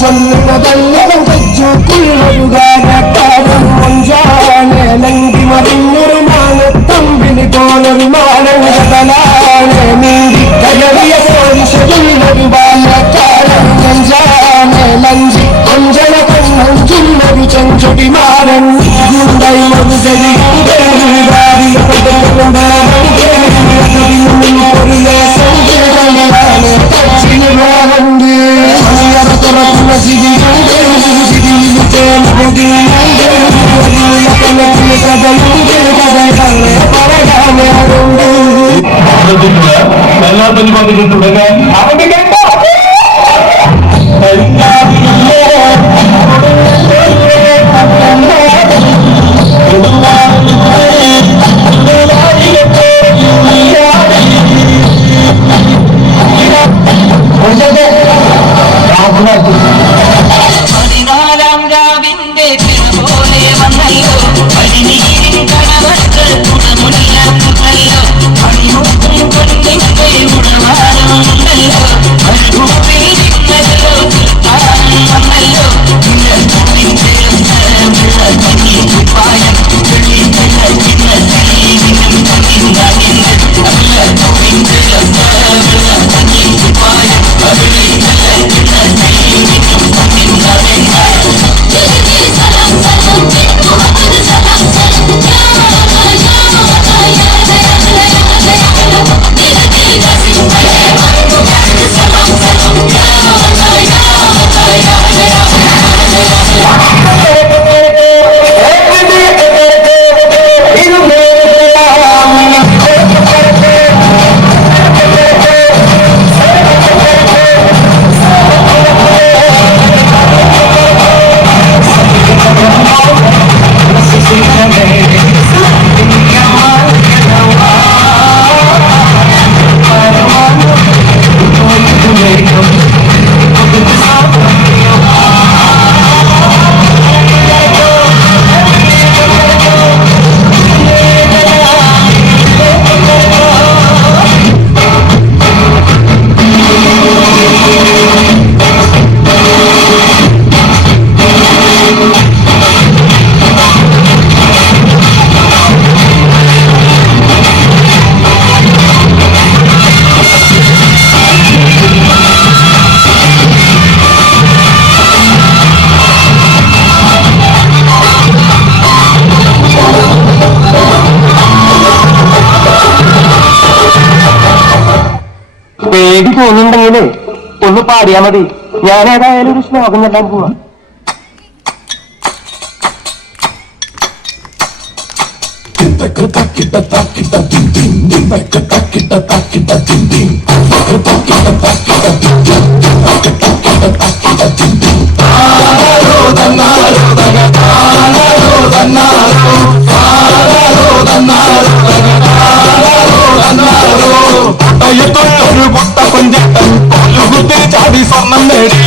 ചൊല്ലുന്നതെല്ലാം തെച്ചുക്കുള്ളൊരുകാരക്കാരൻ മൊഞ്ചാണ് ലങ്കി മറിഞ്ഞൊരു മാനത്തമ്പിന് പോലൊരു മാനകതലാണ് നീന്തി കയറിയ പോലീശൊരു ബാലക്കാരൻ മൊഞ്ചാണ് ലഞ്ചി കൊഞ്ചന കണ്ണഞ്ചുള്ളൊരു ചെഞ്ചൊടി മാരൻ ഒരു ചെടി എല്ലാ പരിപാടികളും തുടങ്ങാൻ പേടി തോന്നുന്നുണ്ടെങ്കിലേ ഒന്ന് പാടിയാ മതി. ഞാൻ ഏതായാലും ഒരു ശ്ലോകം ചെല്ലാൻ പോവാ. ഒരു പൊട്ട കൊഞ്ചേട്ടൻ കൊല്ലുകുത്തി ചാടി സ്വർണം നേടി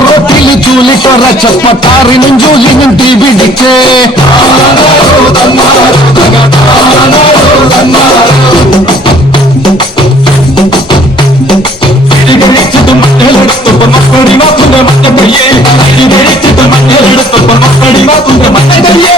റോട്ടിൽ ചൂലിട്ടൊര ചപ്പത്താറിനും ജോലിനും തീ പിടിച്ച് മഞ്ഞളെടുത്തപ്പോൾ മക്കടി മാത്തുന്റെ മഞ്ഞ കയ്യേ മഞ്ഞളെടുത്തപ്പോൾ മക്കടി മാത്തുന്റെ മഞ്ഞ കയ്യേ